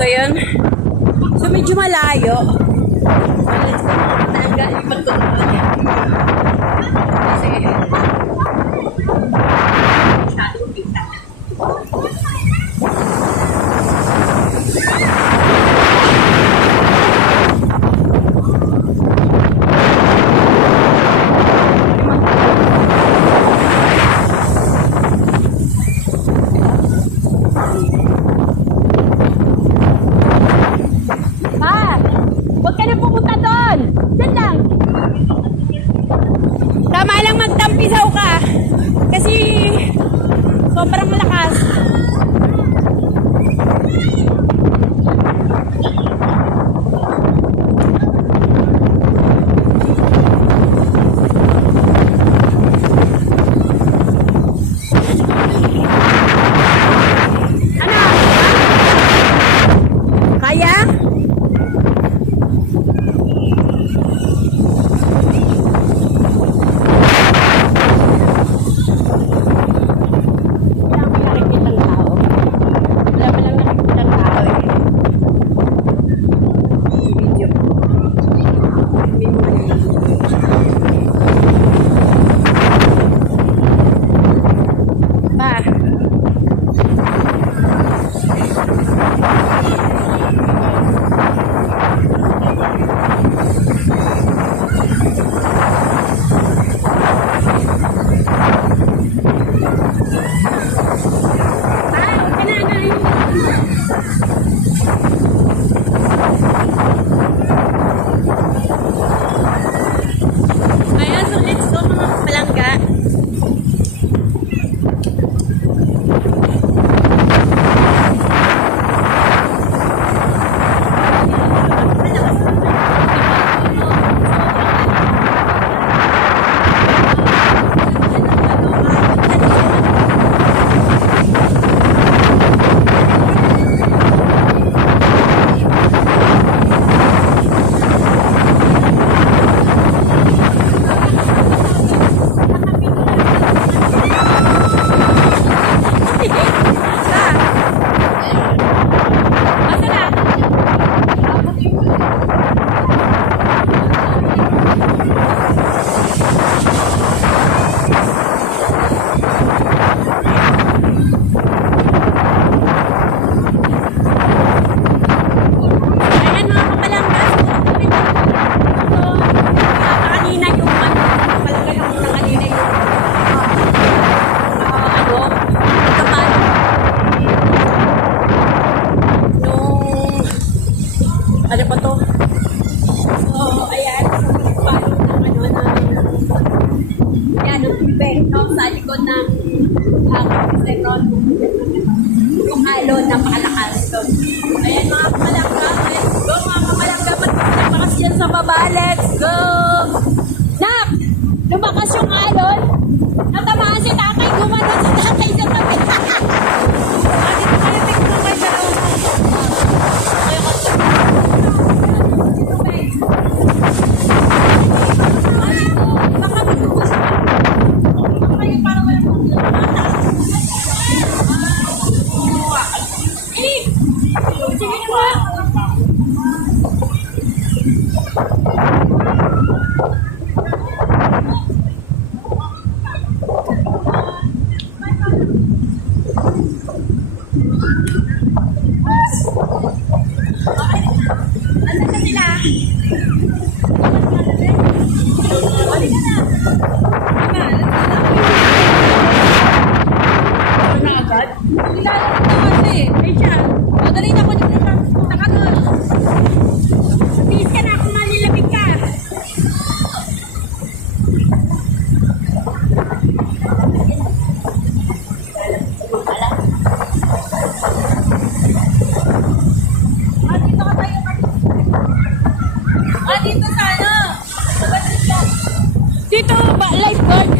So, yun. So, medyo malayo. Let's go. Tanggal yung pagtutunan niya. Kasi, masyadong kita. Huwag ka na pupunta doon. Diyan lang. Tama lang magtampisaw ka. Kasi sobrang malakas. Ano? Kaya? Ayan, so let's go mga palangga. Ano pa to? So, ayan. Paano ng ano na yan, yung tubig, no? Sa likod ng Ron. Yung halo na pakalakas. So, ayan mga kamalangga. Let's go mga kamalangga. Lumakas yan sa baba. Let's go! Nak! Lumakas yung alon. Natamaan si tatay. Gumano si tatay sa tabi. Dito ba lifeguard?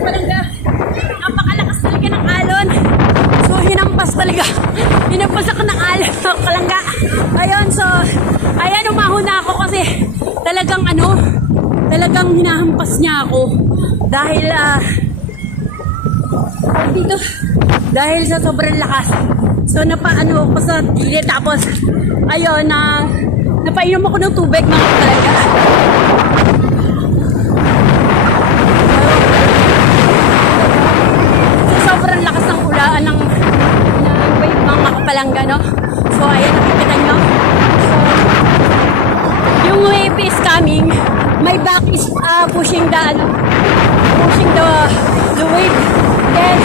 Palangga, napakalakas talaga ng alon. So, hinampas talaga. Hinampas ako ng alon, palangga. Ayun, so, ayan, umahon na ako kasi talagang talagang hinahampas niya ako. Dahil, dito, dahil sa sobrang lakas. So, napaano ako sa gilid. Tapos, ayun, napainom ako ng tubig, mga palangga. Sobrang lakas ng ulan ng wave, mga kapalangga, no? So, ayan, nakikita nyo. So, yung wave is coming. My back is pushing the wave. Then,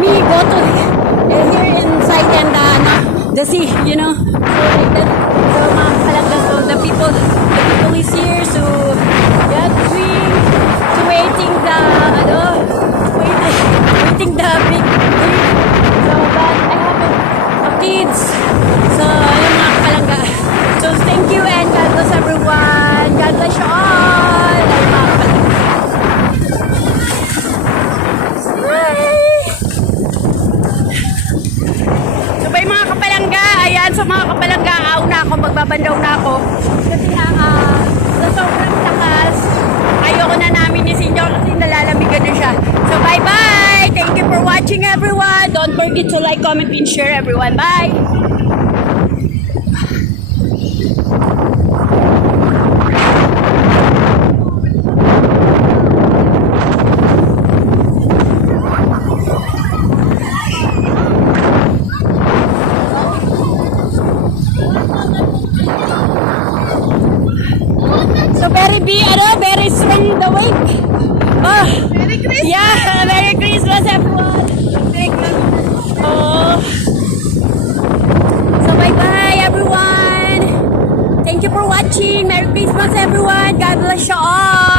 me go to here inside and the sea, you know? So, like that. So, mga kapalangga, so the people is here. So, yeah, waiting the, waiting the big wave. So, but I have kids. So, yung mga kapalangga. So, thank you and God bless everyone. God bless you all. Ay, mga kapalangga. So, ba yung mga kapalangga? Ayan, so mga kapalangga, na ako, magbabandaw na ako. Kasi sa sobrang lakas, ayoko na namin ni Sinyo kasi nalalamigan na siya. So, bye-bye! Thank you for watching, everyone. Don't forget to like, comment, and share, everyone. Bye! So very strong the wave. Oh, Merry Christmas! Yeah, Merry Christmas everyone. Oh. So bye everyone. Thank you for watching. Merry Christmas everyone. God bless you all.